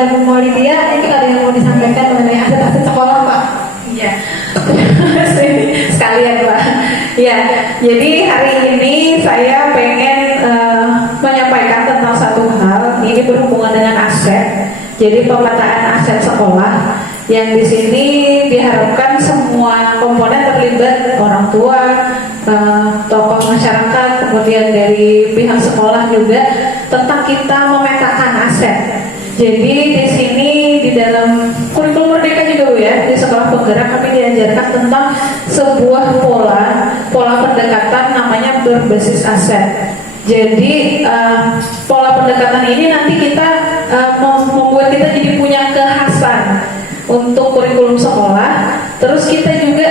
dan Maulidia, ini ada yang mau disampaikan mengenai aset-aset sekolah, Pak? Iya, sekalian Pak. Ya, jadi hari ini saya pengen menyampaikan tentang satu hal. Ini berhubungan dengan aset. Jadi pemetaan aset sekolah yang di sini diharapkan semua komponen terlibat, orang tua, tokoh masyarakat, kemudian dari pihak sekolah juga, tentang kita memetakan aset. Jadi di sini di dalam kurikulum Merdeka juga Bu ya, di sekolah penggerak kami diajarkan tentang sebuah pola pendekatan namanya berbasis aset. Jadi pola pendekatan ini nanti kita membuat kita jadi punya kekhasan untuk kurikulum sekolah. Terus kita juga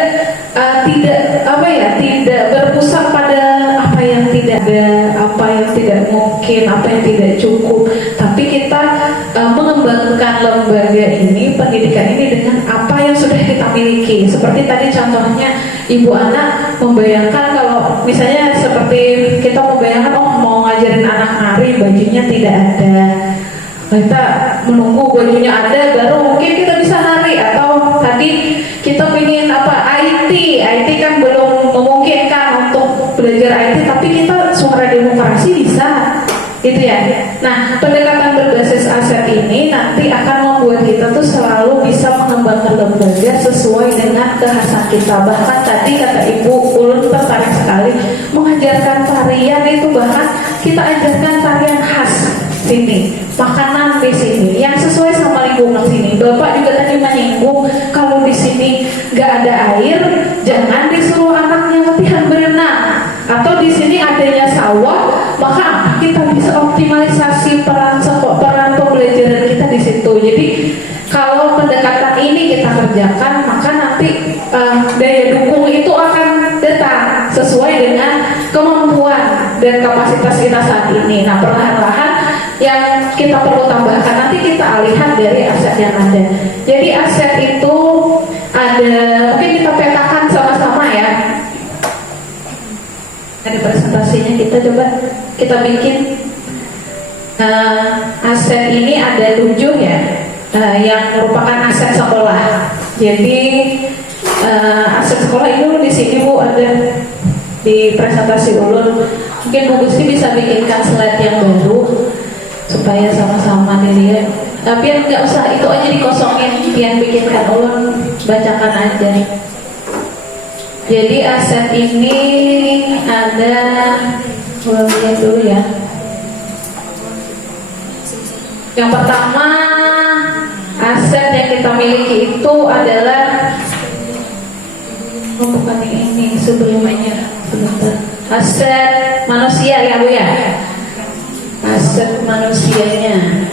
tidak berpusat pada apa yang tidak ada, apa yang tidak mungkin, apa yang tidak cukup, tapi kita mengembangkan lembaga ini, pendidikan ini dengan apa yang sudah kita miliki. Seperti tadi contohnya Ibu Ana membayangkan kalau misalnya seperti kita membayangkan mau ngajarin anak nari, bajunya tidak ada, kita menunggu bajunya ada baru mungkin kita bisa nari. Atau tadi kita ingin IT kan belum memungkinkan untuk belajar IT, tapi kita suara demokrasi bisa, gitu ya. Nah, pendekatan berbasis aset ini nanti akan membuat kita tuh selalu bisa mengembangkan lembaga sesuai dengan kekhasan kita. Bahkan tadi kata Ibu Ulun tertarik sekali mengajarkan tarian itu, bahkan kita ajarkan tarian khas sini, makanan di sini yang sesuai sama lingkungan sini. Bapak juga tadi menyinggung kalau di sini nggak ada air, jangan disuruh anaknya latihan berenang. Atau di sini adanya sawah, maka kita bisa optimalisasi peran pembelajaran kita di situ. Jadi kalau pendekatan ini kita kerjakan, maka nanti daya dukung itu akan datang sesuai dengan kemampuan dan kapasitas kita saat ini. Nah, perlahan-lahan yang kita perlu tambahkan nanti kita alihkan dari aset yang ada. Jadi aset itu ada, mungkin kita petakan sama-sama ya. Dari presentasinya kita coba kita bikin. Aset ini ada 7 ya, yang merupakan aset sekolah. Jadi aset sekolah itu di sini Bu ada di presentasi Ulun. Mungkin Bu Gusti bisa bikinkan slide yang baru supaya sama-sama dilihat. Tapi nggak usah itu aja dikosongin, yang bikinkan Ulun bacakan aja. Jadi aset ini ada, lihat dulu ya. Yang pertama, aset yang kita miliki itu adalah bukan ini sebelumnya, sebentar. Aset manusia ya Bu ya. Aset manusianya.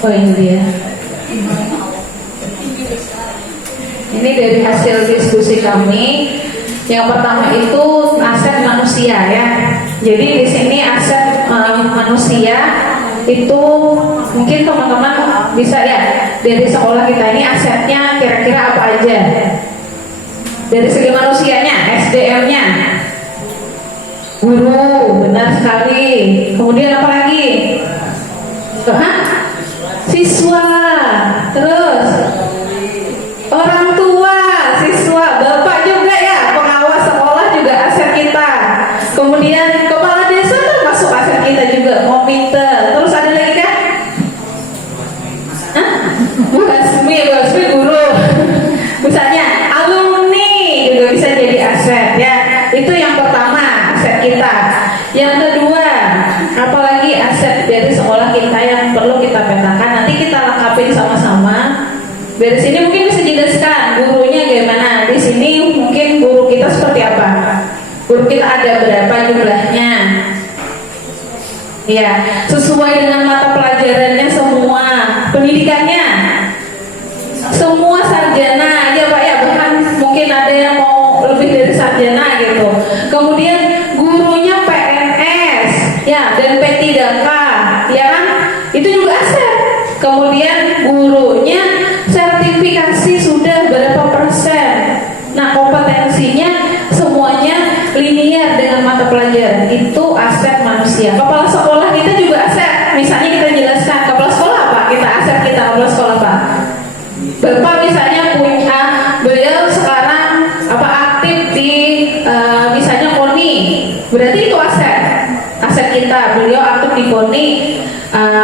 Oh ini dia. Ini dari hasil diskusi kami. Yang pertama itu aset manusia ya. Jadi di sini aset manusia itu mungkin teman-teman bisa ya dari sekolah kita ini asetnya kira-kira apa aja. Dari segi manusianya, SDM-nya, guru, benar sekali. Kemudian apa lagi? Siswa, terus orang tua, siswa, bapak juga ya, pengawas sekolah juga aset kita. Kemudian kepala desa termasuk aset kita juga, komite. Terus ada lagi kan? Basmi guru. Misalnya alumni juga bisa jadi aset ya. Itu yang pertama, aset kita. Yang kedua, apalagi aset dari sekolah kita yang perlu kita petakan. Nanti kita lengkapin sama-sama. Dari sini mungkin bisa dijelaskan gurunya gimana. Di sini mungkin guru kita seperti apa. Guru kita ada berapa jumlahnya. Ya, sesuai dengan mata pelajarannya semua. Pendidikannya semua sarjana ya Pak ya. Bahkan mungkin ada yang mau lebih dari sarjana gitu. Kemudian gurunya PNS ya dan P3K ya kan. Itu juga aset. Kemudian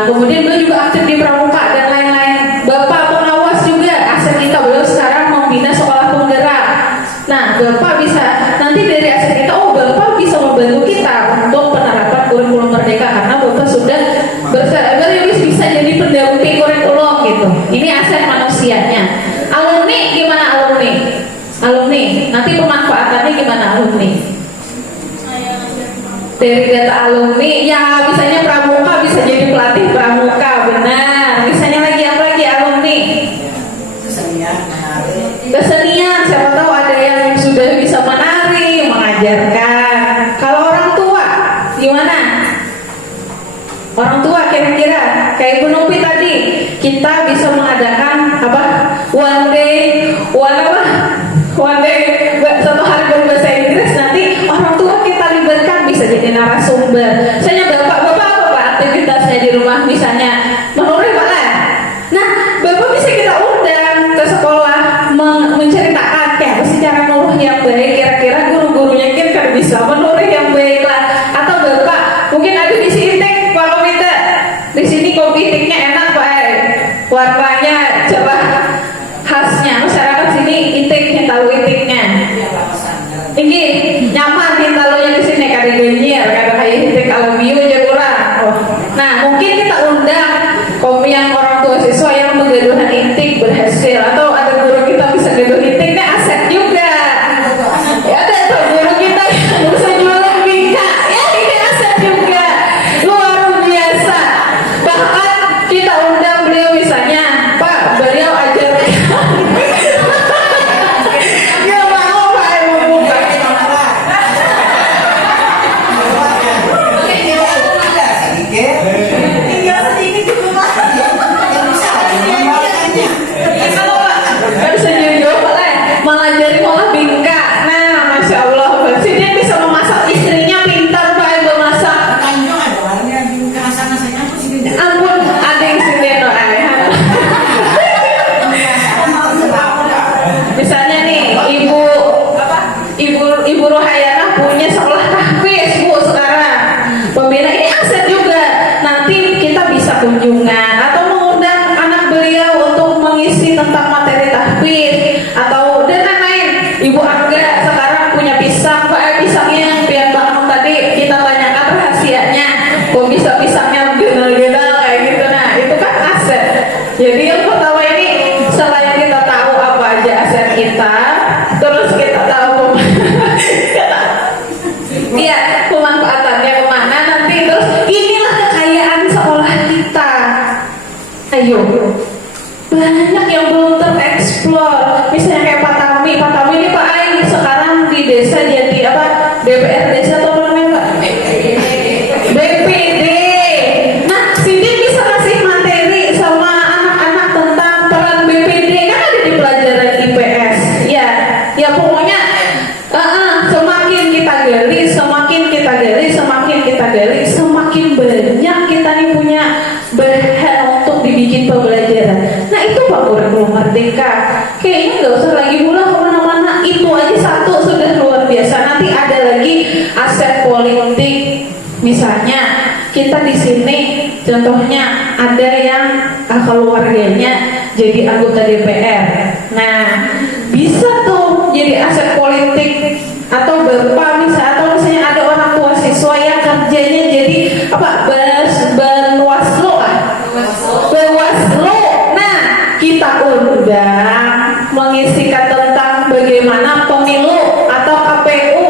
kemudian beliau juga aktif di pramuka dan lain-lain. Bapak pengawas juga aset kita, beliau sekarang membina sekolah penggerak. Nah, Bapak bisa nanti dari aset kita, Bapak bisa membantu kita untuk penerapan kurikulum merdeka karena Bapak sudah bisa jadi pendamping kurikulum gitu. Ini aset manusianya. Alumni gimana alumni? Alumni, nanti pemanfaatannya gimana alumni? Dari data alumni, ya misalnya pramuka bisa jadi pelatih pramuka, benar. Misalnya lagi apa lagi alumni? Kesenian, siapa tahu ada yang sudah bisa menari, mengajarkan. Kalau orang tua, gimana? Orang tua kira-kira kayak Bu Novi tadi, kita bisa mengadakan apa? One day, satu hari berbahasa Inggris, nanti orang tua kita libatkan bisa jadi narasumber. Misalnya bapak apa aktivitasnya di rumah, misalnya menurut malah. Nah, bapak bisa kita undang ke sekolah menceritakan kayak apa sih cara nuruh yang baik. Kira-kira guru-gurunya kan bisa menuruh yang baik lah. Atau bapak mungkin ada di sini kalau minta di sini kopi tiknya enak Pak, warnanya coba khasnya masyarakat sini itik tahu itiknya. Ini nyaman kita lo yang di sini kada genyir, kada kayak itik aluminium aja kurang. Nah mungkin kita undang kopi yang orang tua siswa yang menggaduhan itik berhasil, atau ada guru kita bisa gaduh itiknya aset juga. Ya ada tuh guru kita yang bisa jualan bingka, ya ini aset juga luar biasa. Bahkan kita undang beliau misalnya, Pak beliau ajarkan Ibu Rohayana punya sekolah tahfiz Bu sekarang. Pembina ini aset juga. Nanti kita bisa kunjungan atau mengundang anak beliau untuk mengisi tentang materi tahfiz atau dan lain-lain. Ibu Angga sekarang punya pisang, pisangnya yang pian bangun tadi kita tanyakan rahasianya. Kok bisa pisangnya genal-genal kayak gitu. Nah, itu kan aset. Jadi yang pertama ini selain kita tahu apa aja aset kita, terus kita tahu iya pemanfaatannya kemana nanti, terus inilah kekayaan sekolah kita. Ayo, banyak yang belum tereksplor. Misalnya kayak Pak Tami ini Pak Ai sekarang di desa jadi apa? DPR desa atau apa namanya Pak? BPD. Nah, sini bisa kasih materi sama anak-anak tentang peran BPD, kan ada di pelajaran IPS. Ya pokoknya semakin kita gali, semakin banyak kita nih punya bahan untuk dibikin pembelajaran. Nah itu Pak kurikulum merdeka. Kayaknya nggak usah lagi ulah kemana-mana, itu aja satu sudah luar biasa. Nanti ada lagi aset politik. Misalnya kita di sini, contohnya ada yang keluarganya jadi anggota DPR. Nah bisa tuh jadi aset politik. Atau bapak misalnya ada orang tua siswa yang kerjanya jadi apa Bawaslu. Nah kita undang mengisikan tentang bagaimana pemilu atau KPU,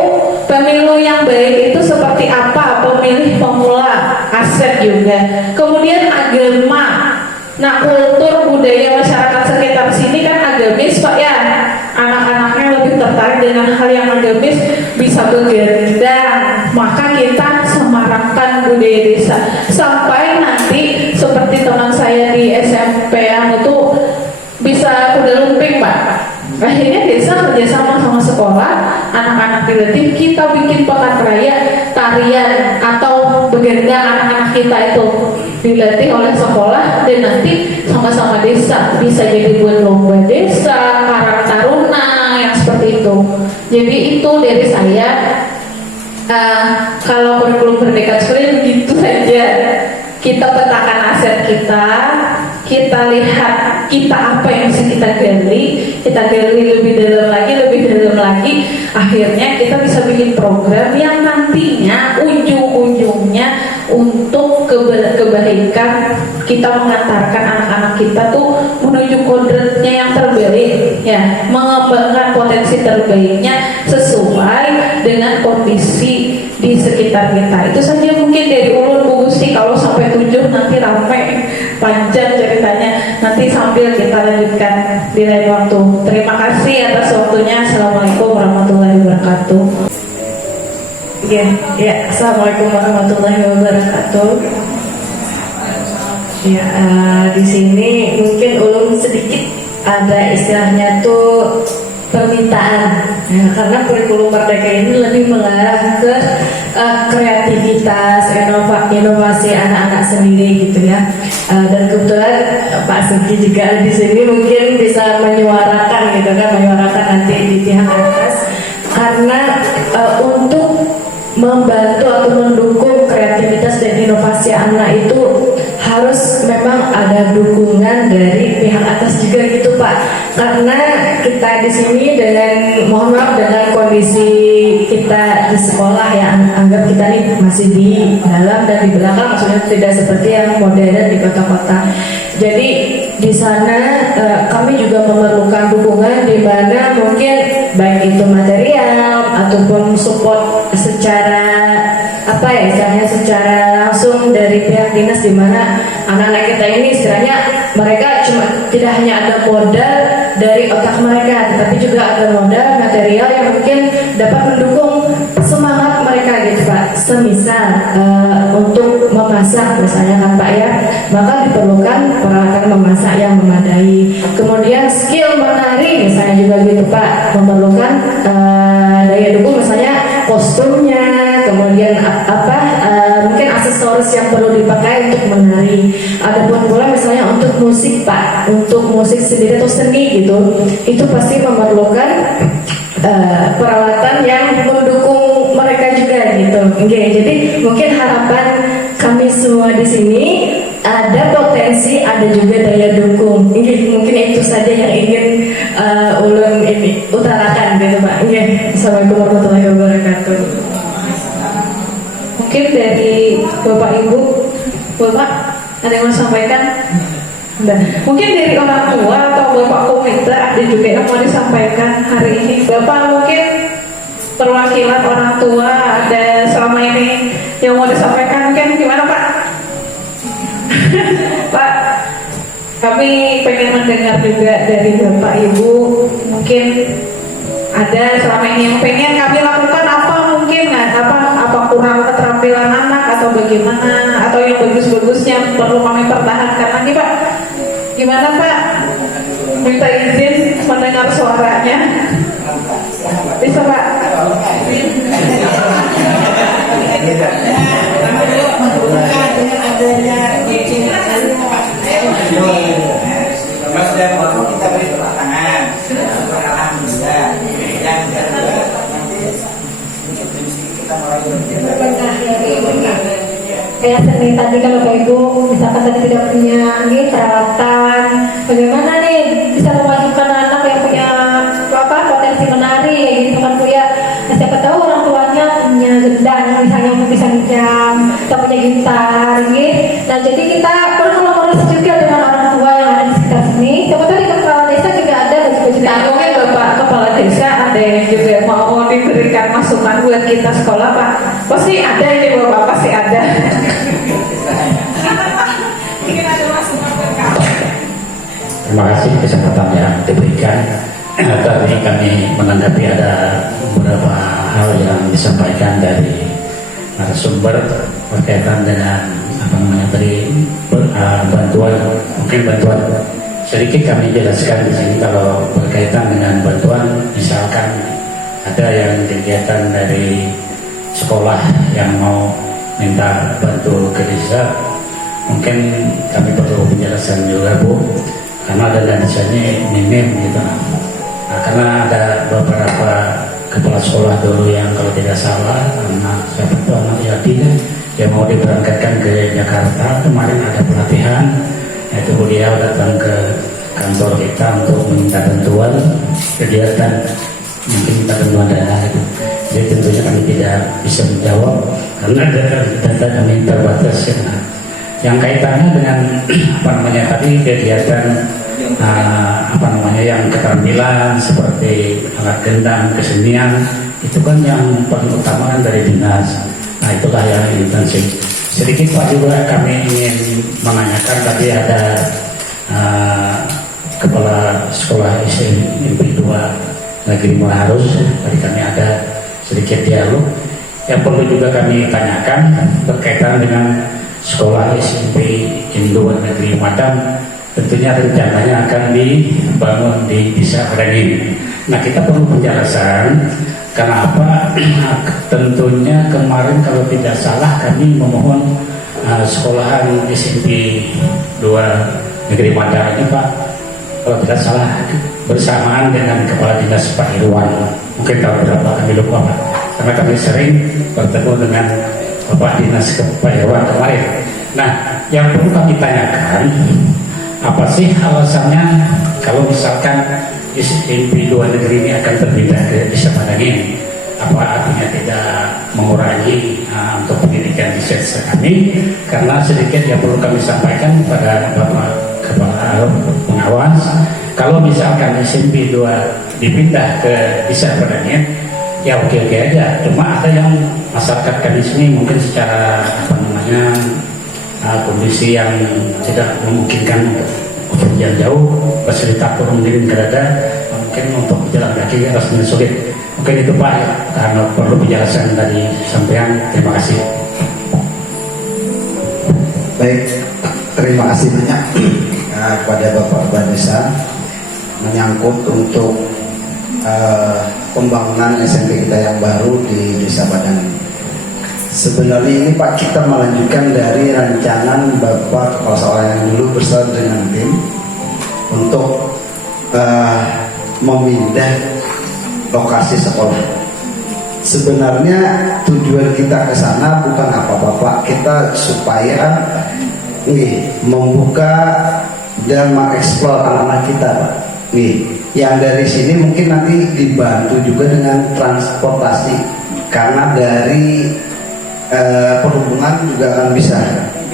pemilu yang baik itu seperti apa, pemilih pemula, aset juga. Kemudian agama. Nah kultur budaya masyarakat sekitar sini kan agamis Pak ya, anak-anaknya lebih tertarik dengan hal yang agamis, bisa begadang, maka kita semarangkan budaya desa sampai nanti seperti teman saya di SMP yang itu bisa kuda lumping Pak. Akhirnya desa kerjasama sama sekolah, anak-anak dilatih, kita bikin pekan raya tarian atau begadang, anak-anak kita itu dilatih oleh sekolah dan nanti sama-sama desa bisa jadi buat lomba desa, karang taruna yang seperti itu. Jadi itu dari saya. Kalau kurikulum merdeka sekali begitu saja. kita petakan aset kita lihat kita apa yang bisa kita gali lebih dalam lagi, akhirnya kita bisa bikin program yang nantinya ujung-ujungnya untuk kebaikan kita mengantarkan anak-anak kita tuh menuju kodratnya yang terbaik, ya, mengembangkan potensi terbaiknya sesuai dengan kondisi di sekitar kita. Itu saja mungkin dari ulun Bu Gusti. Kalau sampai 7 nanti ramai panjang ceritanya, nanti sambil kita lanjutkan di lain waktu. Terima kasih atas waktunya. Assalamualaikum warahmatullahi wabarakatuh. Ya, assalamualaikum warahmatullahi wabarakatuh. Ya, di sini mungkin ulun sedikit ada istilahnya tuh permintaan, ya, karena kurikulum Merdeka ini lebih mengarah ke kreativitas, inovasi anak-anak sendiri gitu ya. Dan kebetulan Pak Sugi juga di sini mungkin bisa menyuarakan gitu kan, menyuarakan nanti di pihak atas, karena untuk membantu atau mendukung kreativitas dan inovasi anak itu harus memang ada dukungan dari pihak atas juga gitu Pak. Karena kita di sini dengan mohon maaf dengan kondisi kita di sekolah yang anggap kita nih masih di dalam dan di belakang, maksudnya tidak seperti yang modern di kota-kota. Jadi di sana kami juga memerlukan dukungan di mana mungkin baik itu material ataupun support secara apa ya istilahnya secara langsung dari pihak dinas, di mana anak-anak kita ini istilahnya mereka cuma tidak hanya ada modal dari otak mereka, tetapi juga ada modal material yang mungkin dapat mendukung semangat mereka gitu Pak. Semisal untuk memasak misalnya kan Pak ya, maka diperlukan peralatan memasak yang memadai. Kemudian skill menari misalnya juga gitu Pak, memerlukan daya dukung misalnya kostumnya, kemudian mungkin aksesoris yang perlu dipakai untuk menari. Adapun pula misalnya untuk musik Pak, untuk musik sendiri atau seni gitu, itu pasti memerlukan peralatan yang mendukung mereka juga gitu. Jadi mungkin harapan kami semua di sini ada potensi, ada juga daya dukung. Mungkin itu saja yang ingin ulun ini utarakan gitu Pak. Assalamualaikum warahmatullahi wabarakatuh. Mungkin dari Bapak Ibu, Bapak ada yang mau sampaikan? Mungkin dari orang tua atau Bapak komite ada juga yang mau disampaikan hari ini. Bapak mungkin perwakilan orang tua ada selama ini yang mau disampaikan, mungkin gimana Pak? Pak, kami pengen mendengar juga dari Bapak Ibu, mungkin ada selama ini yang pengen kami lakukan apa, mungkin apa kurang keterampilan anak atau bagaimana, atau yang bagus-bagusnya perlu kami pertahankan lagi Pak. Gimana Pak? Minta izin mendengar suaranya. Bisa Pak? Mas dan waktu kita beri tangan. Alhamdulillah. Yang kedua nanti kita mulai Kayak seni tadi kalau Bapak Ibu misalkan tadi tidak punya peralatan, bagaimana nih bisa memajukan anak yang punya potensi menari kayak gitu kan Bu ya. Nah, siapa tahu orang tuanya punya gendang misalnya bisa ngejam atau punya gitar gitu. Nah jadi kita perlu kolaborasi juga dengan orang tua yang ada di sekitar sini. Siapa tahu di kepala desa juga ada baju-baju. Nah, mungkin Bapak Kepala Desa ada yang juga mau diberikan masukan buat kita sekolah Pak. Pasti ada ini Bapak, pasti ada. Terima kasih kesempatan yang diberikan. Tadi kami menanggapi ada beberapa hal yang disampaikan dari narasumber berkaitan dengan tadi bantuan, mungkin bantuan sedikit kami jelaskan di sini. Kalau berkaitan dengan bantuan, misalkan ada yang kegiatan dari sekolah yang mau minta bantu ke desa, mungkin kami perlu penjelasan juga Bu, karena dana desanya minim gitu. Nah, karena ada beberapa kepala sekolah dulu yang kalau tidak salah anak siapa itu anak yatim yang mau diberangkatkan ke Jakarta. Kemarin ada pelatihan, yaitu beliau datang ke kantor kita untuk meminta bantuan kegiatan, mungkin minta bantuan dana itu. Jadi tentunya kami tidak bisa menjawab karena data kami terbatas ya. Yang kaitannya dengan tadi kegiatan yang keterampilan seperti alat gendang, kesenian, itu kan yang paling utama kan dari dinas. Nah itulah yang intensif. Sedikit Pak juga kami ingin menanyakan, tadi ada Kepala Sekolah SMP 2 Negeri Maharus, tadi kami ada sedikit dialog. Yang perlu juga kami tanyakan berkaitan dengan Sekolah SMP 2 Negeri Madang, tentunya rencananya akan dibangun di Desa Beringin. Nah kita perlu penjelasan kenapa. Tentunya kemarin kalau tidak salah kami memohon sekolahan SMP 2 Negeri Madang ini Pak, kalau tidak salah bersamaan dengan Kepala Dinas Pak Irwan, mungkin tahun berapa kami lupa Pak, karena kami sering bertemu dengan Bapak Dinas Pak Irwan kemarin. Nah yang perlu kami tanyakan, apa sih alasannya kalau misalkan SMP 2 negeri ini akan terpindah ke Desa Beringin? Apa artinya tidak mengurangi untuk pendidikan di desa kami? Karena sedikit yang perlu kami sampaikan kepada Bapak Kepala Pengawas, kalau misalkan SMP 2 dipindah ke Desa Beringin, ya oke-oke aja. Cuma ada yang masyarakat kami sini mungkin secara kondisi yang tidak memungkinkan untuk jalan jauh, fasilitas pun mungkin kerada, mungkin untuk jalan kaki rasanya sulit. Mungkin itu Pak ya, karena perlu penjelasan dari sampean. Terima kasih. Baik, terima kasih banyak kepada Bapak Kepala Desa menyangkut untuk pembangunan SMP kita yang baru di Desa Beringin. Sebenarnya ini Pak, kita melanjutkan dari rancangan Bapak Kepala Sekolah yang dulu bersama dengan tim untuk memindah lokasi sekolah. Sebenarnya tujuan kita ke sana bukan apa-apa Pak, kita supaya membuka dan mengeksplor anak-anak kita Pak. Yang dari sini mungkin nanti dibantu juga dengan transportasi, karena dari perhubungan juga akan bisa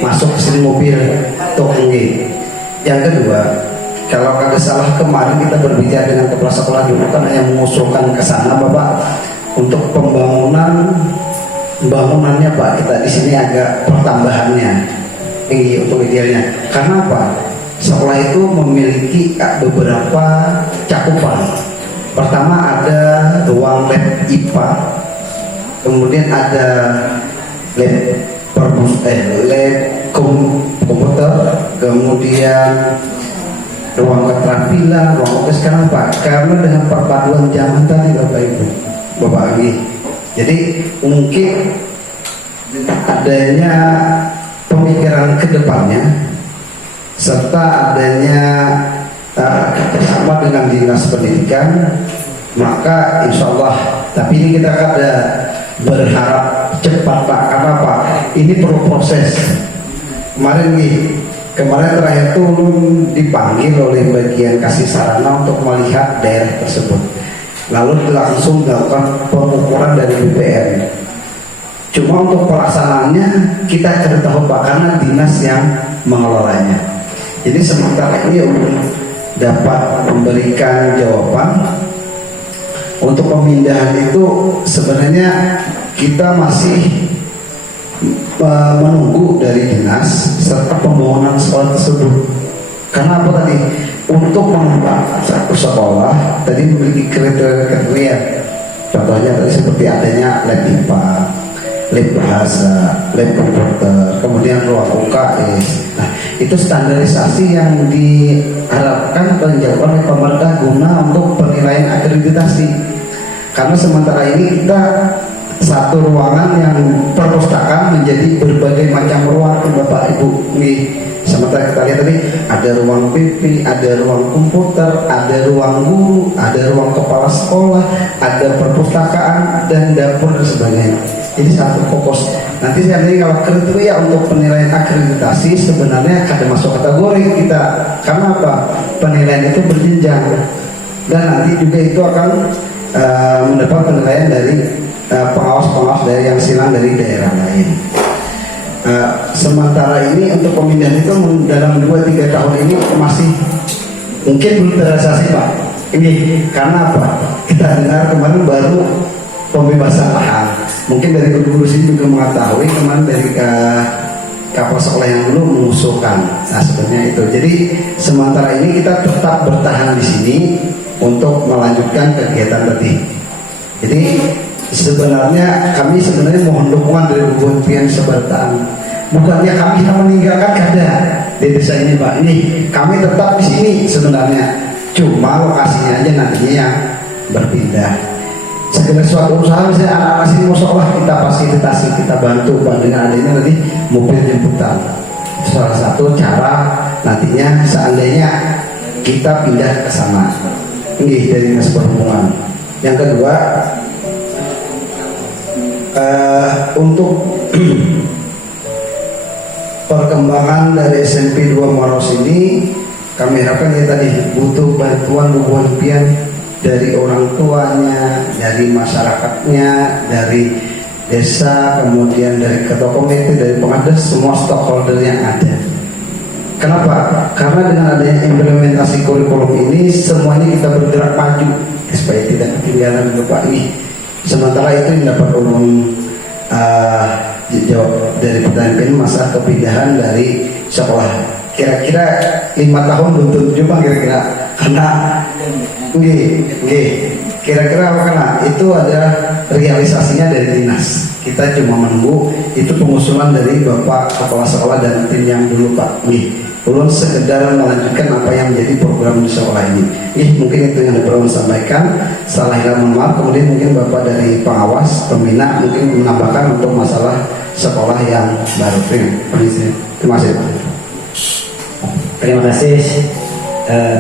masuk ke sini mobil atau Yang kedua, kalau kada salah kemarin kita berbicara dengan kepala sekolah dulu kan yang mengusulkan ke sana Bapak untuk bangunannya Pak, kita di sini agak pertambahannya untuk idealnya. Karena apa? Sekolah itu memiliki beberapa cakupan. Pertama ada ruang lab IPA, kemudian ada lab komputer, kemudian ruang keterampilan, ruang oke. Sekarang Pak, karena dengan perpaduan zaman tadi Bapak Ibu, Bapak Agi, jadi mungkin adanya pemikiran ke depannya serta adanya kerjasama dengan dinas pendidikan, maka insya Allah. Tapi ini kita ada berharap cepat Pak, karena Pak ini perlu proses. Kemarin terakhir itu dipanggil oleh bagian kasih sarana untuk melihat daerah tersebut, lalu langsung dilakukan pengukuran dari BPN. Cuma untuk pelaksanaannya kita tidak tahu Pak, karena dinas yang mengelolanya. Jadi sementara ini dapat memberikan jawaban untuk pemindahan itu. Sebenarnya kita masih menunggu dari dinas serta pembangunan sekolah tersebut. Karena apa tadi? Untuk mengembangkan satu sekolah tadi memiliki kriteria. Contohnya tadi seperti adanya lab IPA, lab bahasa, lab komputer, kemudian ruang UKS. Nah, itu standarisasi yang diharapkan atau dilakukan oleh pemerintah guna untuk penilaian akreditasi. Karena sementara ini kita satu ruangan yang perpustakaan menjadi berbagai macam ruang Bapak Ibu. Sementara kita lihat tadi ada ruang PP, ada ruang komputer, ada ruang guru, ada ruang kepala sekolah, ada perpustakaan dan dapur dan sebagainya. Jadi satu fokus. Nanti saya lihat kalau kriteria untuk penilaian akreditasi sebenarnya ada masuk kategori kita. Karena apa? Penilaian itu berjenjang dan nanti juga itu akan mendapat penilaian dari pengawas-pengawas dari yang silang dari daerah lain. Sementara ini untuk pemindahan itu dalam 2-3 tahun ini masih mungkin belum terrealisasi Pak. Ini karena apa? Kita dengar kemarin baru pembebasan lahan. Mungkin dari guru-guru sini juga mengetahui kemarin dari kapal sekolah yang dulu mengusulkan. Nah sebenarnya itu. Jadi sementara ini kita tetap bertahan di sini untuk melanjutkan kegiatan tadi. Jadi sebenarnya kami mohon dukungan dari hubungan pihak sebertaan. Bukannya kami akan meninggalkan kada di desa ini Pak. Ini kami tetap di sini sebenarnya. Cuma lokasinya aja nantinya yang berpindah. Segala suatu usaha misalnya anak-anak sini mau sekolah kita fasilitasi, kita bantu dengan adanya nanti mobil jemputan. Itu salah satu cara nantinya seandainya kita pindah ke sana. Ini dari dinas perhubungan. Yang kedua untuk perkembangan dari SMP 2 Maros ini kami harapkan ya tadi butuh bantuan hubungan pian dari orang tuanya, dari masyarakatnya, dari desa, kemudian dari ketua komite, dari pengades, semua stakeholder yang ada. Kenapa? Karena dengan adanya implementasi kurikulum ini, semuanya kita bergerak maju supaya tidak ketinggalan Bapak ini. Sementara itu yang dapat umum jawab dari pertanyaan ini masa kepindahan dari sekolah. Kira-kira 5 tahun belum tentu Pak kira-kira karena kira-kira apa karena itu ada realisasinya dari dinas. Kita cuma menunggu itu pengusulan dari Bapak Kepala Sekolah dan tim yang dulu Pak. Belum sekedar melanjutkan apa yang menjadi program di sekolah ini. Mungkin itu yang perlu sampaikan. Salah mohon maaf. Kemudian mungkin Bapak dari pengawas, pembina mungkin menambahkan untuk masalah sekolah yang baru. Terima kasih Pak. Terima kasih.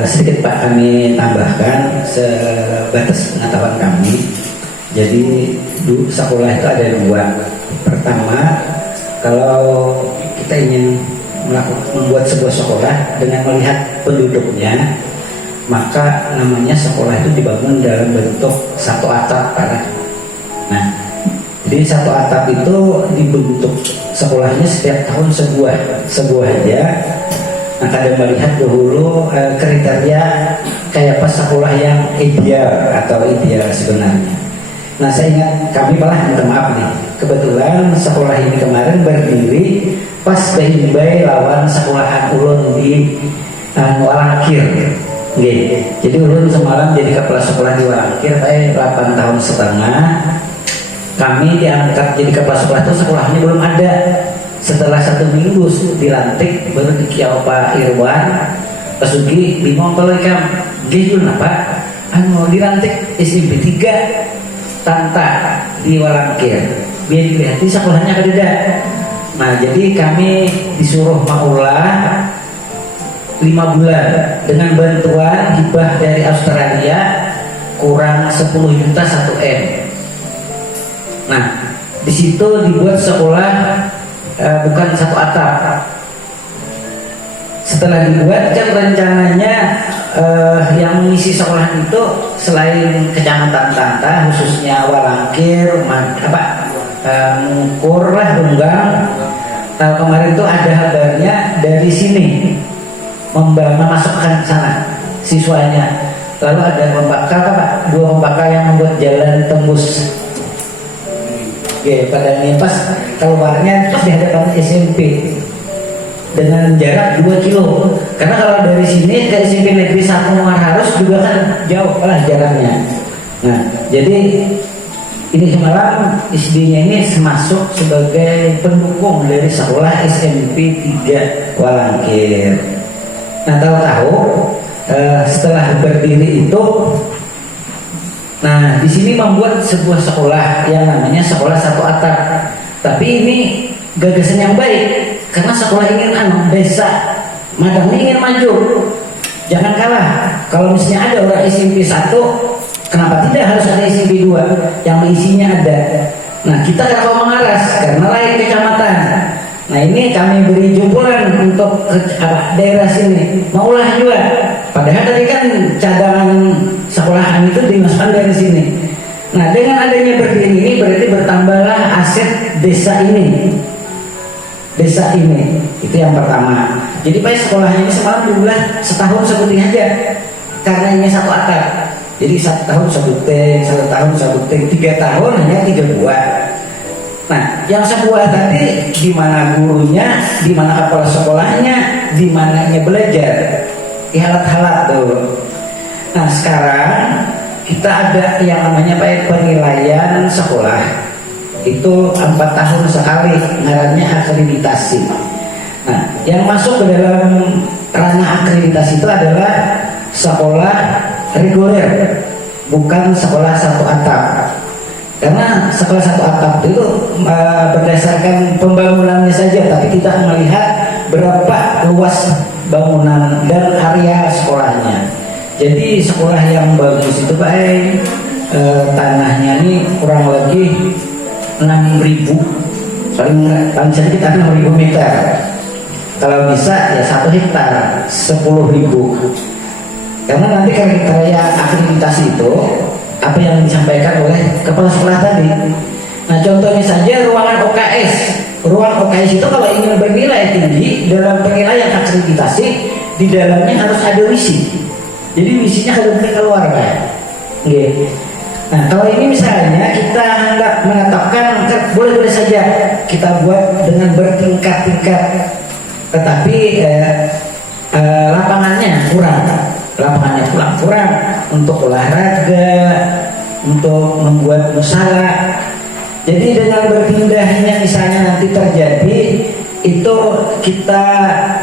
Sedikit Pak kami tambahkan sebatas pengetahuan kami. Jadi sekolah itu ada 2. Pertama, kalau kita ingin membuat sebuah sekolah dengan melihat penduduknya, maka namanya sekolah itu dibangun dalam bentuk satu atap Pak. Nah, jadi satu atap itu dibentuk sekolahnya setiap tahun sebuah aja. Nah, kadang melihat dahulu kriteria kayak apa sekolah yang ideal atau ideal sebenarnya. Nah, saya ingat kami malah minta maaf nih. Kebetulan sekolah ini kemarin berdiri pas Bahimbai lawan sekolahan ulun di Walangkir. Jadi ulun semalam jadi kepala sekolah di Walangkir, 8 tahun setengah. Kami diangkat jadi kepala sekolah itu sekolahnya belum ada. Setelah 1 minggu dilantik baru dikiau Pak Irwan Pasugi bingung kalau ikam gitu apa dilantik SMP 3 Tanta di Walangkir biar dilihat di sekolahnya ada. Nah jadi kami disuruh maulah 5 bulan dengan bantuan hibah dari Australia kurang 10 juta 1 M. Nah di situ dibuat sekolah bukan satu atap. Setelah dibuat kan rencananya yang mengisi sekolah itu selain kecamatan Tanta khususnya Walangkir, Mungkur lah, Runggang. Kemarin itu ada kabarnya dari sini memasukkan ke sana siswanya. Lalu ada Pak, 2 pembakar yang membuat jalan tembus. Pada pas keluarnya pas di hadapan SMP dengan jarak 2 kilo. Karena kalau dari sini ke SMP Negeri 1 Muarharus juga kan jauh lah jaraknya. Nah, jadi ini semalam SD-nya ini masuk sebagai pendukung dari sekolah SMP 3 Walangkir. Nah, tahu-tahu setelah berdiri itu, nah di sini membuat sebuah sekolah yang namanya sekolah satu atap. Tapi ini gagasan yang baik karena sekolah ingin desa Madang ini ingin maju. Jangan kalah. Kalau misalnya ada orang SMP 1, kenapa tidak harus ada SMP 2 yang isinya ada. Nah, kita ke Mangaras karena lain kecamatan. Nah, ini kami beri jumpulan untuk daerah sini. Maulah juga. Padahal tadi kan cadangan sekolahan itu dimasukkan dari sini. Nah, dengan adanya berdiri ini berarti bertambahlah aset desa ini. Desa ini, itu yang pertama. Jadi Pak sekolahnya ini semalam jumlah setahun sebuting aja. Karena ini satu atap. Jadi 1 tahun 1 tank, 1 tahun 1 tank, 3 tahun hanya 3 buah. Nah, yang sebuah tadi di mana gurunya, di mana kepala sekolahnya, di mananya belajar, halat-halat tuh. Nah, sekarang kita ada yang namanya penilaian sekolah. Itu 4 tahun sekali, ngarannya akreditasi. Nah, yang masuk ke dalam ranah akreditasi itu adalah sekolah reguler, bukan sekolah satu atap. Karena sekolah satu atap itu berdasarkan pembangunannya saja, tapi tidak melihat berapa luas bangunan dan area sekolahnya. Jadi sekolah yang bagus itu baik, tanahnya ini kurang lebih 6.000, paling sedikit 6.000 meter. Kalau bisa ya 1 hektar 10.000. Karena nanti kriteria akreditasi itu apa yang disampaikan oleh kepala sekolah tadi. Nah, contohnya saja ruangan OKS. Ruang OKS itu kalau ingin bernilai tinggi dalam penilaian akreditasi, di dalamnya harus ada WC. Jadi WC-nya harus keluarga. Oke. Nah, kalau ini misalnya kita hendak menetapkan, boleh-boleh saja kita buat dengan bertingkat-tingkat, tetapi lapangannya kurang. Lapangannya kurang untuk olahraga, untuk membuat musala. Jadi dengan berpindahnya misalnya nanti terjadi itu, kita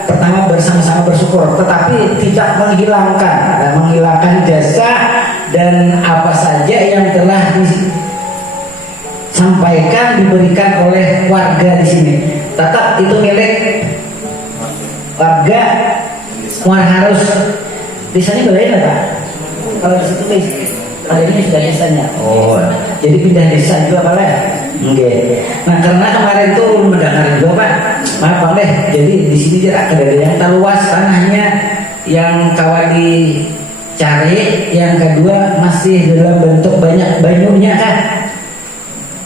pertama bersama-sama bersyukur, tetapi tidak menghilangkan jasa dan apa saja yang telah disampaikan diberikan oleh warga di sini. Tetap itu milik warga harus. Desanya belain nggak Pak? Kalau di situ ini sudah desanya. Oh, jadi pindah desa juga Pak ya? Oke. Nah, karena kemarin tuh mendengar juga Pak, maaf Pak deh. Jadi di sini jarak ada yang terluas tanahnya, yang kawan dicari, yang kedua masih dalam bentuk banyak banyunya kan.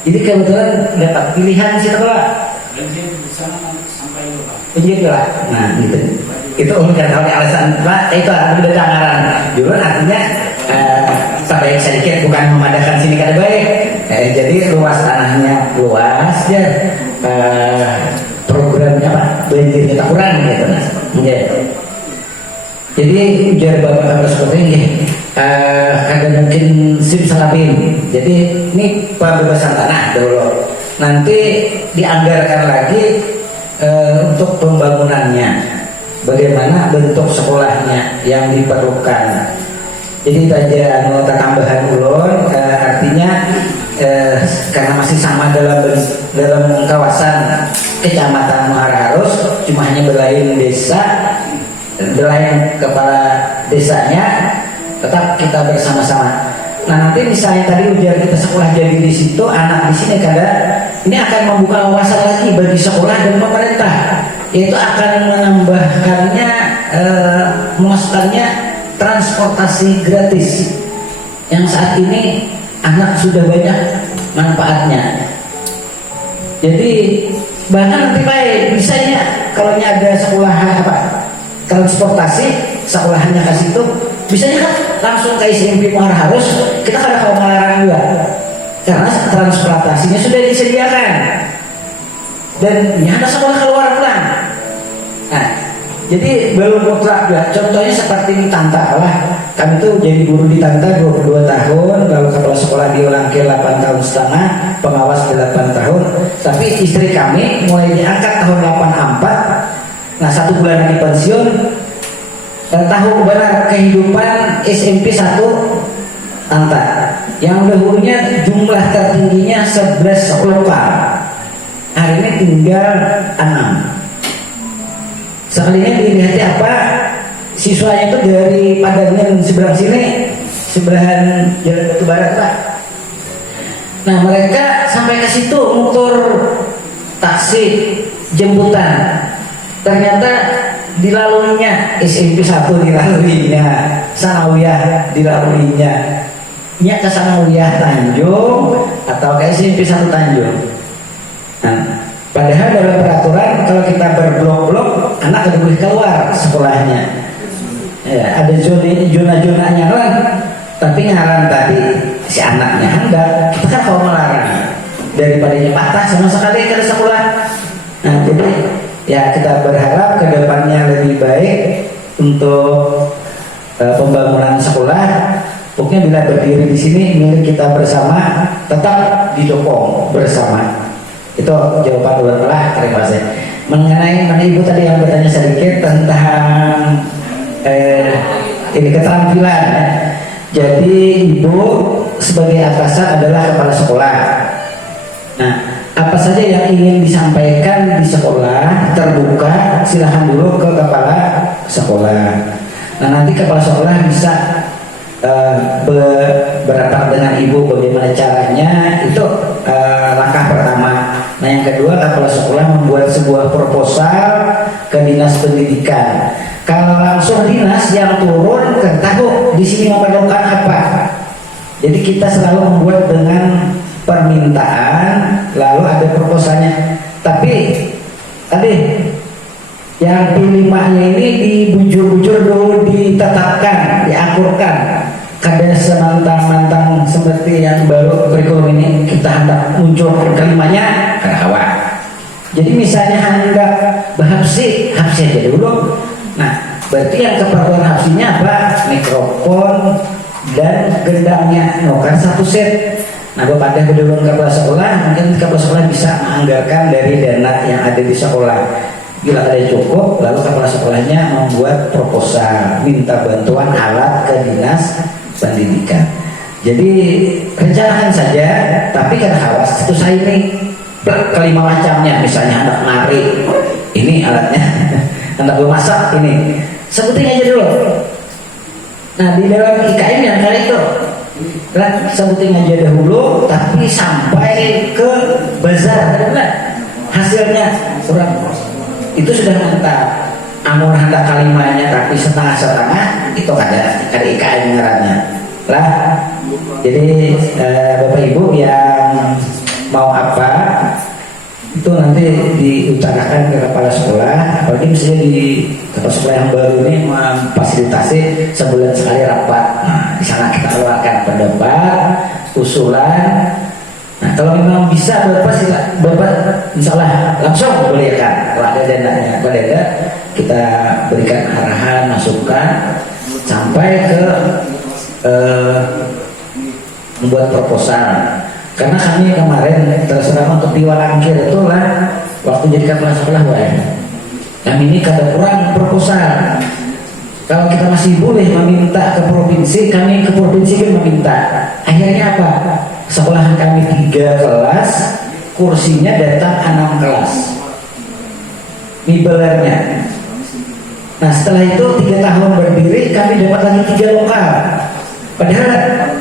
Jadi kebetulan dapat pilihan sih Pak. Penjir lah. Nah, gitu. Itu bukan tahu alasan Pak, itu ada cangaran. Dulu artinya sampai sedikit bukan memadakan sini kada baik. Jadi luas tanahnya luas ya. Programnya Pak, banjir kita kurang gitu. Ya. Jadi ujar Bapak Kapolres seperti ini, ada mungkin SIM salabin. Jadi ini pembebasan tanah dulu. Nanti dianggarkan lagi untuk pembangunannya. Bagaimana bentuk sekolahnya yang diperlukan. Jadi aja tambahan ulun, artinya karena masih sama dalam kawasan kecamatan Muara Harus, cuma hanya belain desa, belain kepala desanya, tetap kita bersama-sama. Nah, nanti misalnya tadi ujar kita sekolah jadi di situ, anak di sini ini akan membuka wawasan lagi bagi sekolah dan pemerintah, yaitu akan menambahkannya, memasukkannya transportasi gratis yang saat ini anak sudah banyak manfaatnya. Jadi bahkan nanti baik bisanya kalau ada sekolah transportasi sekolahannya ke situ, bisanya kan langsung ke SMP Muara Harus, kita kada kalau melarang juga karena transportasinya sudah disediakan dan ada sekolah keluar pulang. Nah, jadi belum mutlak juga. Contohnya seperti di Tanta lah, kami tuh jadi guru di Tanta 22 tahun, lalu kepala sekolah diulang ke 8 tahun setengah, pengawas 8 tahun. Tapi istri kami mulai diangkat tahun 84. Nah, 1 bulan lagi pensiun. Tahu benar kehidupan SMP 1 Tanta yang dahulunya jumlah tertingginya 11 sekolah, hari ini tinggal 6. Sekalinya dilihat apa siswanya itu dari Padangan sebelah sini, sebelahan Jalan Batu Barat Pak. Nah mereka sampai ke situ motor taksi jemputan, ternyata dilaluinya SMP 1 dilaluinya, Sanawiyah dilaluinya, nya ke Sanawiyah Tanjung atau ke SMP 1 Tanjung. Nah, padahal dalam peraturan kalau kita berblok-blok anak tidak boleh keluar sekolahnya. Ya, ada zona-zonanya kan, tapi ngaran tadi si anaknya hendak, kita kan kalau melarang daripada patah sama sekali ke sekolah. Nah, jadi ya kita berharap ke depannya lebih baik untuk pembangunan sekolah. Pokoknya bila berdiri di sini milik kita bersama, tetap didukung bersama. Itu jawaban luar. Terima kasih. Mengenai Ibu tadi yang bertanya sedikit tentang ini keterampilan. Jadi Ibu sebagai atasan adalah kepala sekolah. Nah, apa saja yang ingin disampaikan di sekolah terbuka, silahkan dulu ke kepala sekolah. Nah, nanti kepala sekolah bisa berapat dengan Ibu bagaimana caranya, itu langkah pertama. Nah, yang kedua, kepala sekolah membuat sebuah proposal ke dinas pendidikan. Kalau langsung dinas yang turun ke tahu di sini memerlukan apa. Jadi kita selalu membuat dengan permintaan, lalu ada proposalnya. Tapi tadi yang P5-nya ini dibujur-bujur dulu, ditetapkan, diakurkan. Kada semantang-mantang seperti yang baru kurikulum ini kita hendak muncul kelimanya kada hawa. Jadi misalnya hendak bahapsi aja dulu. Nah, berarti yang keperluan hapsinya apa? Mikrofon dan gendangnya, kan satu set. Nah, pada keduluan kepala sekolah, mungkin kepala sekolah bisa menganggarkan dari dana yang ada di sekolah. Bila ada cukup, lalu kepala sekolahnya membuat proposal, minta bantuan alat ke dinas pendidikan. Jadi rencanakan saja, tapi kan awas itu saya ini kelima macamnya, misalnya hendak nari, ini alatnya, hendak memasak ini, sebutin aja dulu. Nah, di dalam IKM yang kali itu sebutin aja dahulu, tapi sampai ke bazar, hasilnya surat itu sudah mantap. Amun hendak kalimanya tapi setengah-setengah, itu ada IKM ngarannya lah. Jadi Bapak Ibu yang mau apa itu nanti diutarakan ke kepala sekolah. Apalagi misalnya di kepala sekolah yang baru ini memfasilitasi sebulan sekali rapat. Nah, di sana kita keluarkan pendapat, usulan. Nah, kalau memang bisa Bapak insya Allah langsung boleh kan. Kalau ada dananya, kalau ada kita berikan arahan, masukan sampai ke membuat proposal. Karena kami kemarin terserah untuk di Walangkir itulah waktu jadi kepala sekolah kami ini kada kurang proposal. Kalau kita masih boleh meminta ke provinsi, kami ke provinsi pun meminta. Akhirnya apa? Sekolahan kami 3 kelas, kursinya datang 6 kelas. Mibelernya. Nah, setelah itu 3 tahun berdiri, kami dapat lagi 3 lokal. Padahal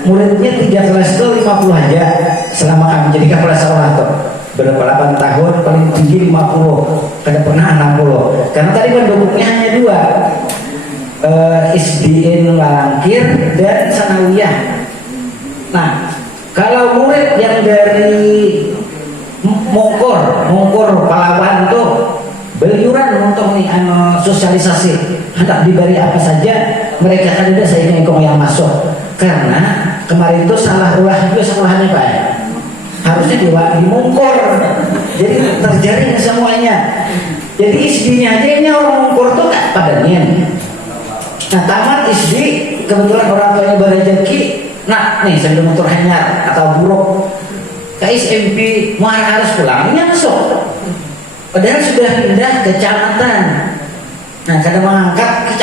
muridnya 3 kelas itu 50 aja selama kami jadi kepala sekolah tuh. Berapa 8 tahun paling tinggi 50, kada pernah 60. Karena tadi penduduknya hanya 2, SDN Walangkir dan Sanawiyah. Nah, kalau murid yang dari Mongkor Palawan tuh beliuran untuk nih sosialisasi hendak diberi apa saja, mereka kan ada saya ingin yang masuk. Karena kemarin itu salah ulah juga sekolahannya Pak. Harusnya di Mongkor. Jadi terjaring semuanya. Jadi SD-nya aja ini orang Mongkor tuh gak pada nian. Nah, tamat SD kebetulan orang tuanya berrezeki. Nah, nih sambil motor hanyar atau buruk ke SMP Muara harus pulangnya masuk. Padahal sudah pindah ke kecamatan. Nah, kadang mengangkat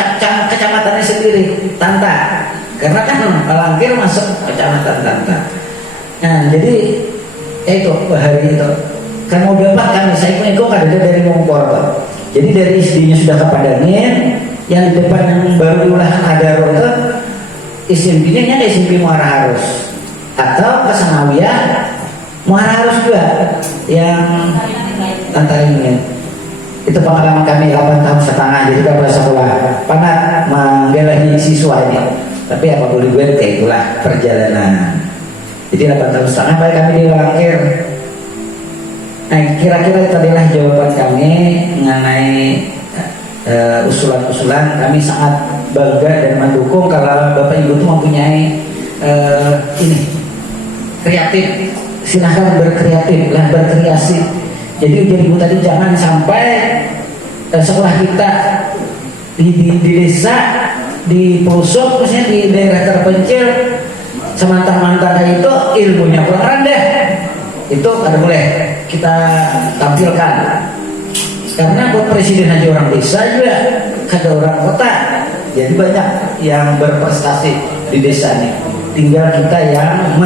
kecamatannya sendiri, Tanta. Karena kan Walangkir masuk kecamatan Tanta. Nah, jadi itu hari itu kan mau dapat kami saya punya kok ada dari Mongkor. Jadi dari SD-nya sudah ke Padangin, yang di depan yang baru diulahkan ada itu SMP-nya SMP Muara Harus atau ke Sanawiyah harus juga yang tantangan itu pengalaman kami 8 tahun setengah jadi kepala sekolah pernah menggelahi siswa ini, tapi apa boleh buat kayak itulah perjalanan. Jadi 8 tahun setengah baik kami di Langkir. Nah, kira-kira itu adalah jawaban kami mengenai usulan-usulan. Kami sangat bangga dan mendukung kalau Bapak Ibu itu mempunyai ini kreatif, silahkan berkreatif lah, berkreasi. Jadi ujian ibu tadi jangan sampai sekolah kita di desa, di pelosok, misalnya di daerah terpencil, semantang-mantang itu ilmunya kurang rendah. Itu kada boleh kita tampilkan. Karena buat presiden aja orang desa juga, kada orang kota. Jadi banyak yang berprestasi di desa nih. Tinggal kita yang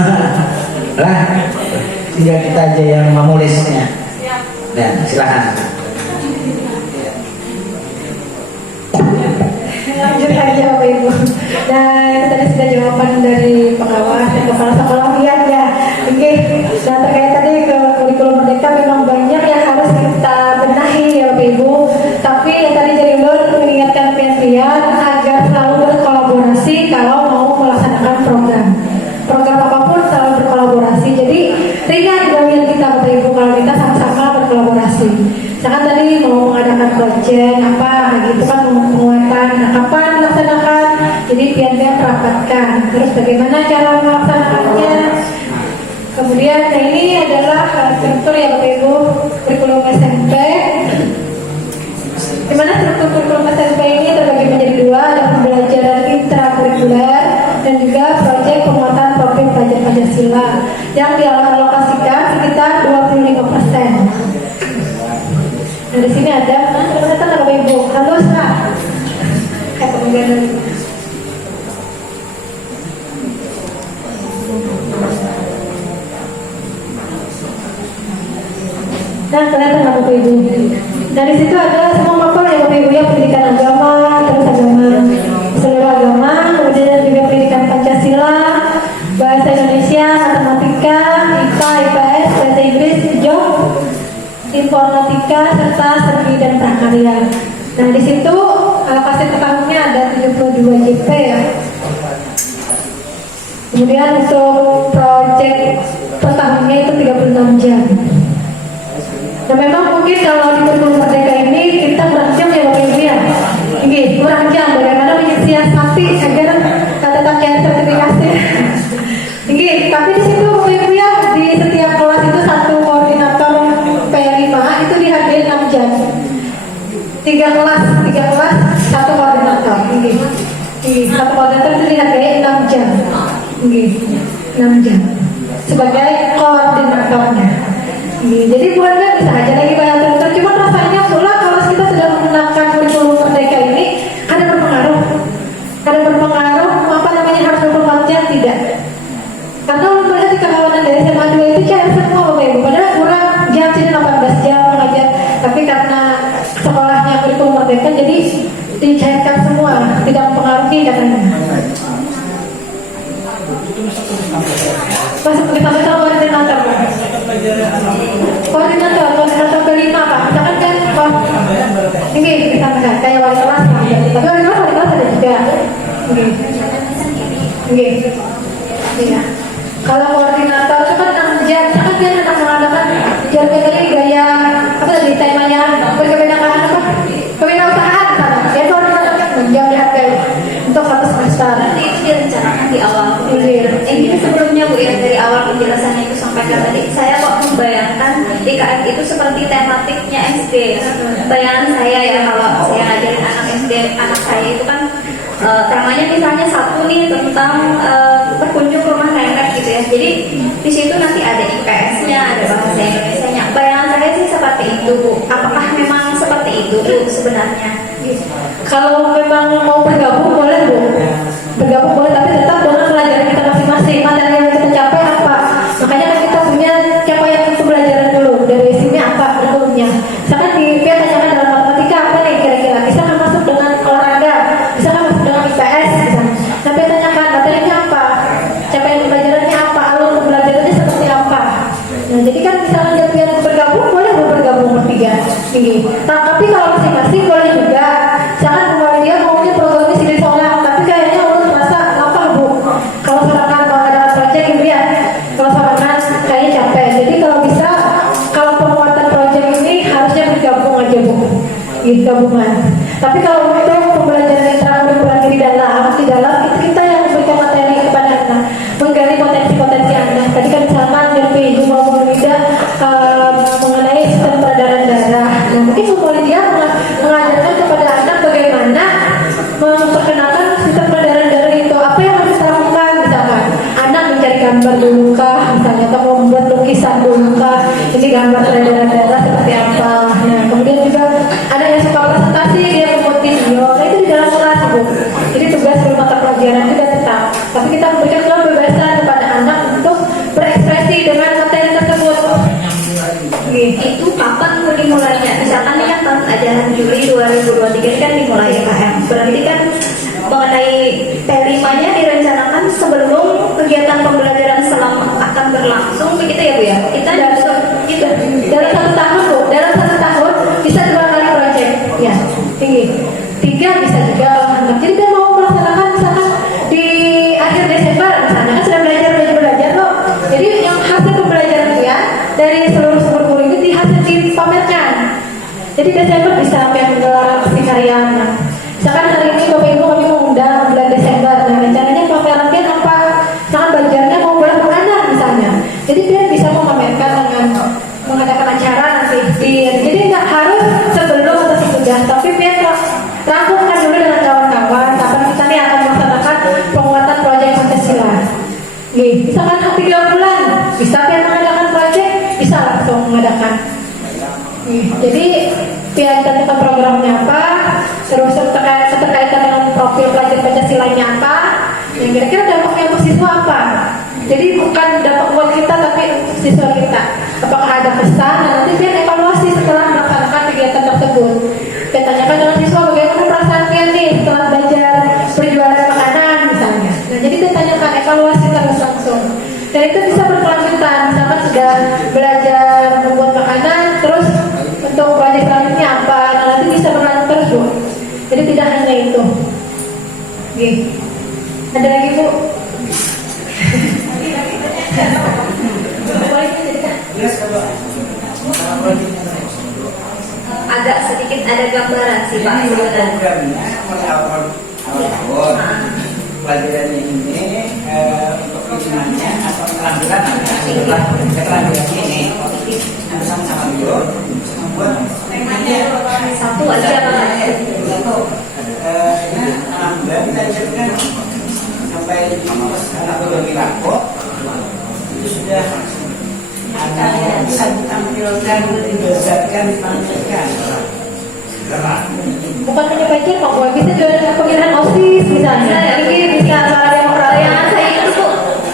tinggal kita aja yang memulisnya. Nah, silakan. Lanjut aja Bapak Ibu. Nah, itu tadi sudah jawaban dari pengawas dan kepala sekolah ya. Oke. Nah, terkait tadi ke kurikulum merdeka memang banyak yang harus kita benahi ya Bapak Ibu. Tapi yang tadi jadi mengingatkan pian agar selalu berkolaborasi kalau mau melaksanakan program. Program apapun selalu berkolaborasi. Jadi ringan gawian kita Bapak Ibu kalau kita sama-sama berkolaborasi. Misalkan tadi mau mengadakan proyek apa gitu kan, penguatan, nah, kapan dilaksanakan, jadi pian-pian rapatkan. Terus bagaimana cara melaksanakannya. Kemudian nah ini adalah struktur ya Bapak Ibu kurikulum SMP. Di mana struktur kurikulum SMP ini terbagi menjadi 2, ada pembelajaran intrakurikuler dan juga proyek penguatan profil pelajar Pancasila yang dialokasikan sekitar 25%. Nah, di sini ada ternyata Bapak Ibu. Halo, Kak. Kayak pembimbingan. Nah, kelihatan Bapak Ibu. Nah, di situ ada semua mapel ya Bapak Ibu ya, pendidikan agama, terus agama seluruh agama, kemudian juga pendidikan Pancasila, bahasa Indonesia, matematika, IPA, IPS, bahasa Inggris, job, informatika, serta seni dan prakarya. Nah, di situ alokasi per tahunnya ada 72 JP ya. Kemudian untuk proyek per tahunnya itu 36 jam. Nah, memang mungkin kalau di kurikulum merdeka ini kita kurang jam ya Bapak Ibu ya. Ini kurang jam bagaimana menyiasati agar tetap yang sertifikasi. Ini tapi di situ Bapak Ibu ya, di setiap kelas itu satu koordinator P5 itu dihargai 6 jam. 3 kelas satu koordinator. Ini satu koordinator itu dihargai 6 jam. Ini 6 jam sebagai koordinatornya. Jadi buatnya bisa aja lagi banyak terus. Cuma rasanya pula kalau kita sudah menggunakan kurikulum merdeka ini ada berpengaruh apa namanya harus 24 jam tidak. Karena melihat di kawanan dari SMA 2 itu cair semua Bapak Ibu. Padahal kurang jam sini 18 jam mengajar. Tapi karena sekolahnya kurikulum merdeka jadi dicairkan semua, tidak mempengaruhi katanya. Masuk kita bersama koordinator Pak. Koordinator kelima Pak. Misalkan kan ini misalkan kayak wali kelas Pak. Tapi wali kelas ada juga. Oke. Iya. Kalau koordinator itu kan 6 jam. Misalkan dia anak mengadakan jadi gaya apa tadi temanya berkebenaran apa? Kewirausahaan kan. Dia koordinator kan 6 jam dihargai untuk 1 semester. Itu direncanakan di awal. Ini sebelumnya Bu ya, dari awal penjelasannya itu sampaikan tadi, saya kok membayangkan IKF itu seperti tematiknya SD. Bayangan saya ya, kalau saya ngajarin anak SD, anak saya itu kan temanya misalnya satu nih tentang berkunjung ke rumah nenek gitu ya. Jadi di situ nanti ada IPS-nya, ada bahasa Indonesia-nya. Bayangan saya sih seperti itu Bu. Apakah memang seperti itu Bu sebenarnya? Kalau memang mau bergabung boleh Bu. Bergabung boleh, tapi tetap dengan pelajaran kita masing-masing. Materi yang kita capai apa? Makanya kan kita punya capaian pembelajaran dulu. Dari sini apa kurikulumnya? Misalkan di PIA tanyakan dalam matematika apa nih kira-kira? Bisa kan masuk dengan olahraga? Bisa kan masuk dengan IPS? Nah, PIA tanyakan materinya apa? Capaian pembelajarannya apa? Alur pembelajarannya seperti apa? Nah, Tapi kalau masing-masing boleh juga. Misalkan Bu Maria maunya programnya sini seorang, tapi kayaknya ulun merasa apa Bu? Kalau sorangan mau ada project gitu ya. Kalau sorangan kayaknya capek. Jadi kalau bisa, kalau penguatan project ini harusnya bergabung aja Bu. Gitu gabungan. Tapi kalau untuk pembelajaran yang terang di dalam itu kita yang memberikan materi kepada anak, menggali potensi-potensi anak. Tadi kan misalkan dari Ibu maupun Wida mengenai sistem peredaran darah. Nah, mungkin Bu dia mengajarkan kepada anak bagaimana memperkenalkan sistem peredaran darah itu. Apa yang harus kita lakukan? Misalkan anak mencari gambar dulu kah, misalnya atau membuat lukisan dulu kah, ini gambar peredaran darah seperti apa. Nah, kemudian juga ada yang suka presentasi, dia membuat video. Nah, itu di dalam kelas Bu. Jadi tugas di mata pelajaran juga tetap. Tapi kita memberikan kebebasan kepada anak untuk berekspresi dengan materi tersebut. Itu kapan mau dimulainya? Misalkan ini kan tahun ajaran Juli 2023 kan dimulai KM. Berarti kan mengenai T5-nya direncanakan sebelum kegiatan pembelajaran selama akan berlangsung begitu ya Bu ya? Kita itu Dalam 1 tahun Bu, dalam 1 tahun bisa 2 kali proyek. Ya, tinggi. 3 bisa juga kalau anak. Jadi dia mau melaksanakan misalkan di akhir Desember misalnya kan sudah belajar loh. Jadi yang hasil pembelajaran dia dari seluruh sumber guru itu dipamerkan. Jadi Desember bisa yang menggelar aksi karya anak. Misalkan hari ini Bapak Ibu kami mengundang bulan Desember. Nah, rencananya pameran dia apa? Misalkan belajarnya mau bola anak misalnya. Jadi dia bisa memamerkan dengan mengadakan acara nanti. Jadi nggak harus sebelum atau sesudah, tapi biar rangkumkan dulu dengan kawan-kawan. Kapan kita nih akan melaksanakan penguatan proyek Pancasila. Misalkan 3 bulan, bisa biar mengadakan proyek, bisa langsung mengadakan. Jadi biar tentukan programnya apa, terus keterkaitan dengan profil pelajar Pancasilanya apa, yang kira-kira dampaknya untuk siswa apa. Jadi bukan dampak buat kita tapi untuk siswa kita. Apakah ada pesan? Nah, nanti biar evaluasi setelah melaksanakan kegiatan tersebut. Kita tanyakan dengan siswa bagaimana perasaan dia nih setelah belajar perjualan makanan misalnya. Nah, jadi kita tanyakan evaluasi terus langsung. Dan itu bisa berkelanjutan. Misalkan sudah belajar membuat makanan, terus untuk proyek selanjutnya apa? Nah, nanti bisa berlanjut terus Bu. Jadi tidak hanya itu. Ada lagi Bu? agak sedikit ada gambaran sih Pak Ini sebenarnya. programnya mulai awal tahun. Pelajarannya ini untuk perizinannya atau keterampilan setelah keterampilan ini sama-sama dulu membuat temanya Satu aja Pak. alhamdulillah kita ajarkan sampai anak berbeda kok itu sudah bisa ditampilkan, dibesarkan, ditampilkan. Bukan hanya baca Pak Boy, bisa juga dengan pemilihan OSIS misalnya. Ini bisa suara demokrasi. Bayangan saya itu tuh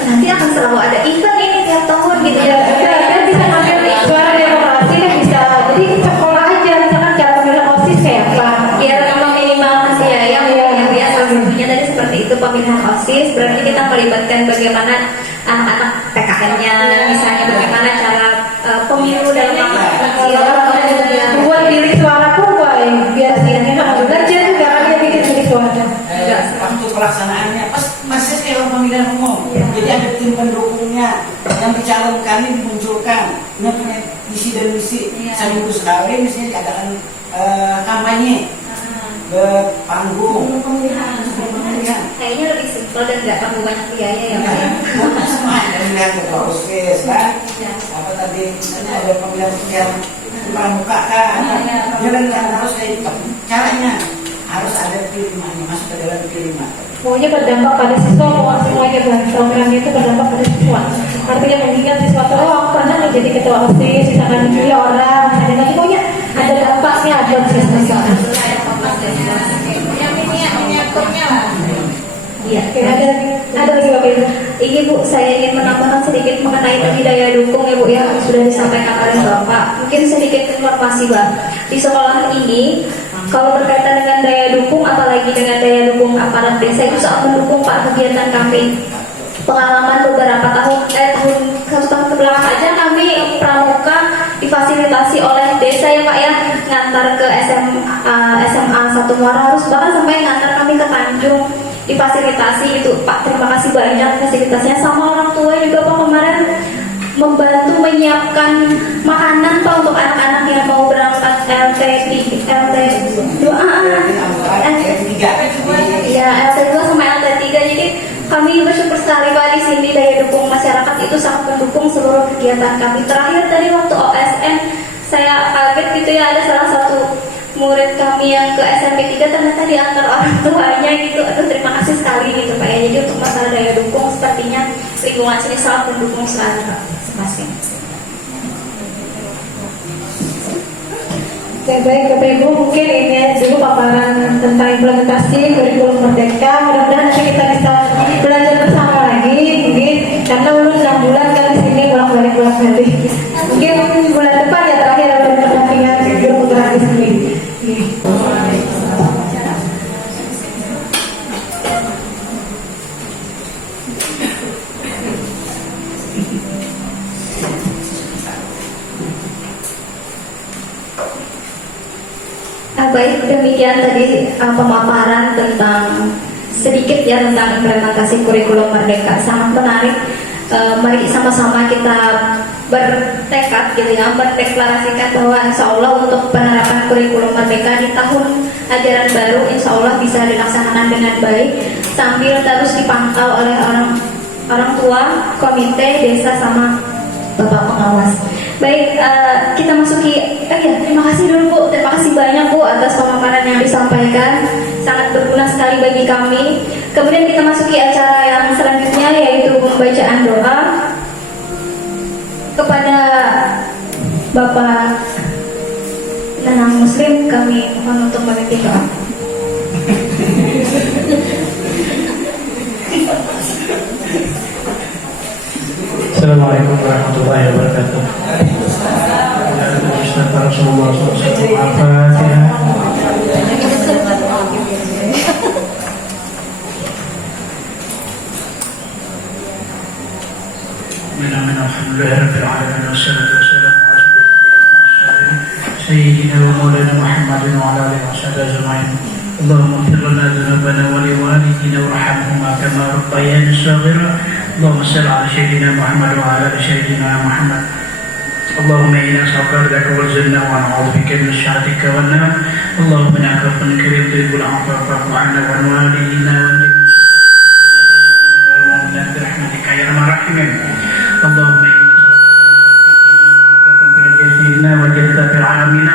nanti akan selalu ada event ini tiap tahun gitu ya. Kita bisa ngambil suara demokrasi kan bisa. Jadi sekolah aja misalkan cara pemilihan OSIS kayak apa. Biar meminimalkan ya yang ya salah satunya tadi seperti itu pemilihan OSIS. Berarti kita melibatkan bagaimana anak-anak PKN-nya, misalnya bagaimana cara pemilu dalam kecil. Buat bilik suara pun Boy, biar sini belajar juga kan dia bikin bilik suara. Waktu pelaksanaannya masih kayak pemilihan umum. Jadi ada tim pendukungnya yang dicalonkan, dimunculkan, punya visi dan misi. Seminggu sekali misalnya diadakan kampanye ke panggung pemilihan. Kayaknya lebih simpel dan nggak terlalu banyak biaya ya Pak. Semua pemilihan ketua OSIS kan. Apa tadi ada pemilihan pramuka kan. Jangan harus kayak caranya harus ada P5-nya, masuk ke dalam P5. Pokoknya berdampak pada siswa, pokoknya semuanya programnya itu berdampak pada siswa. Artinya mengingat siswa tuh, oh aku pernah nih jadi ketua OSIS, misalkan dipilih orang, misalnya nanti pokoknya ada dampaknya buat siswa. Iya. Ada lagi Bapak Ibu. Ini Bu, saya ingin menambahkan sedikit mengenai tadi daya dukung ya Bu ya, yang sudah disampaikan oleh Bapak. Mungkin sedikit informasi Bang. Di sekolah ini, kalau berkaitan dengan daya dukung, apalagi dengan daya dukung aparat desa itu sangat mendukung Pak kegiatan kami. Pengalaman beberapa tahun 1 tahun kebelakang aja kami pramuka difasilitasi oleh desa ya Pak ya, ngantar ke SMA 1 Muara, harus bahkan sampai ngantar kami ke Tanjung, difasilitasi itu Pak. Terima kasih banyak fasilitasnya. Sama orang tua juga Pak kemarin membantu menyiapkan makanan Pak untuk anak-anak yang mau berangkat LT2 sama LT3. Jadi kami bersyukur sekali Pak di sini, daya dukung masyarakat itu sangat mendukung seluruh kegiatan kami. Terakhir tadi waktu OSN saya kaget gitu ya, ada salah satu murid kami yang ke SMP 3 ternyata diantar orang tuanya gitu. Aduh, terima kasih sekali gitu Pak ya. Jadi untuk masalah daya dukung sepertinya lingkungan sini sangat mendukung sekali Pak. Terima kasih. Oke, baik Bapak Ibu, mungkin ini dulu paparan tentang implementasi kurikulum Merdeka. Mudah-mudahan nanti kita bisa belajar bersama lagi, mungkin karena udah 6 bulan kan di sini bolak-balik. Mungkin bulan depan ya terakhir ada pendampingan guru penggerak di sini. Baik, demikian tadi pemaparan tentang sedikit ya tentang implementasi kurikulum Merdeka. Sangat menarik. Mari sama-sama kita bertekad gitu ya, mendeklarasikan bahwa insya Allah untuk penerapan kurikulum Merdeka di tahun ajaran baru insya Allah bisa dilaksanakan dengan baik sambil terus dipantau oleh orang tua, komite desa sama Bapak pengawas. Baik, kita masuki. Terima kasih dulu Bu, terima kasih banyak Bu atas pemaparan yang disampaikan, sangat berguna sekali bagi kami. Kemudian kita masuki acara yang selanjutnya yaitu pembacaan doa kepada Bapak Nanang Muslim. Kami mohon untuk memimpin doa. Assalamualaikum warahmatullahi wabarakatuh. Rasulullah SAW. Al-Fatihah. Alhamdulillahirabbil alamin wassalatu wassalamu ala sayyidina wa maulana Muhammadin wa ala alihi washabihi ajma'in. Allahumma ighfir lana dhunubana wa liwalidina warhamhuma kama rabbayani shaghira. اللهم صل على سيدنا محمد وعلى ال سيدنا محمد. اللهم انا نسالك رضاك والجنه ونعوذ بك من سخطك والنار. اللهم انك عفو كريم تحب العفو فاعف عنا وعن والدينا والمؤمنات برحمتك يا ارحم الراحمين. اللهم انا نسالك في جزينا وجلت في العالمين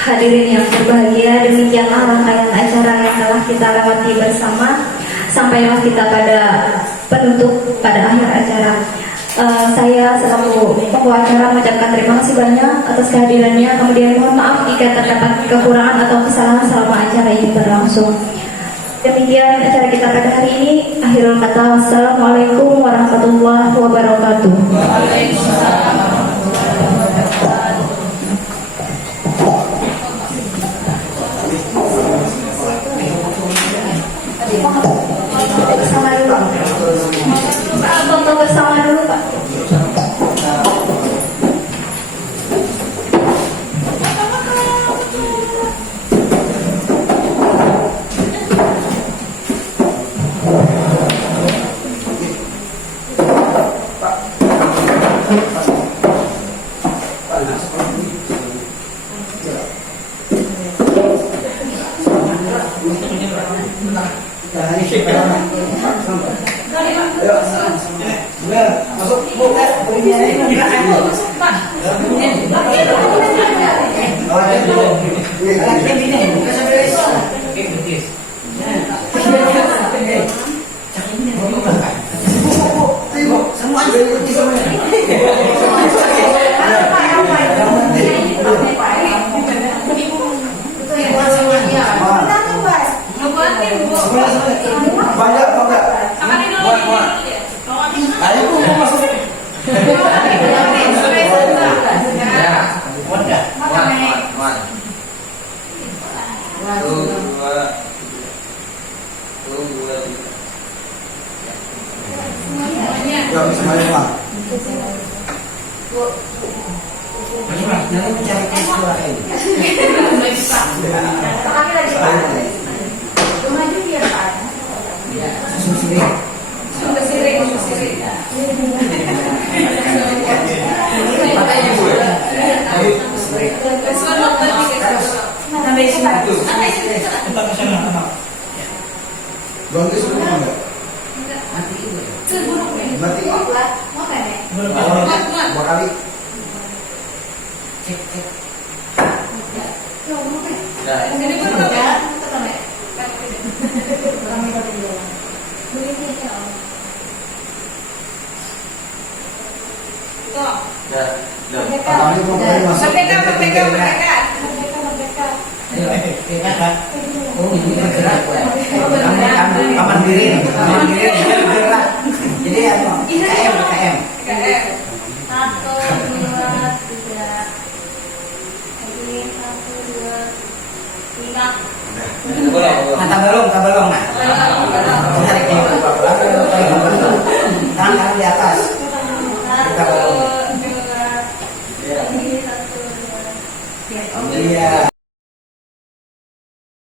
Hadirin yang berbahagia, demikianlah rangkaian acara yang telah kita lewati bersama. Sampailah kita pada penutup, pada akhir acara. Saya selaku pembawa acara mengucapkan terima kasih banyak atas kehadirannya. Kemudian mohon maaf jika terdapat kekurangan atau kesalahan selama acara ini berlangsung. Demikian acara kita pada hari ini. Akhirul kata, wassalamualaikum warahmatullahi wabarakatuh. Bersama dulu Pak, foto bersama dulu Pak. Pak. Bagaimana? Jangan mencari suara ini. Kami lagi Pak. Rumah itu dia Pak. Susun sendiri. Sudah siri. Matanya Bu ya. Ayo. Sampai sini. Tetap ke sana, tetap. Berarti semua enggak? Mati itu. Mati. Mau kan ya? Dua kali. Cek. Ini pun ya. Kami mau kali masuk. Merdeka. Oh, ini bergerak ya. Kamu mandiri, bergerak. Jadi apa? KM. 1, 2, 3. Lagi 1, 2, 3. Nah, tabelong nah. Tarik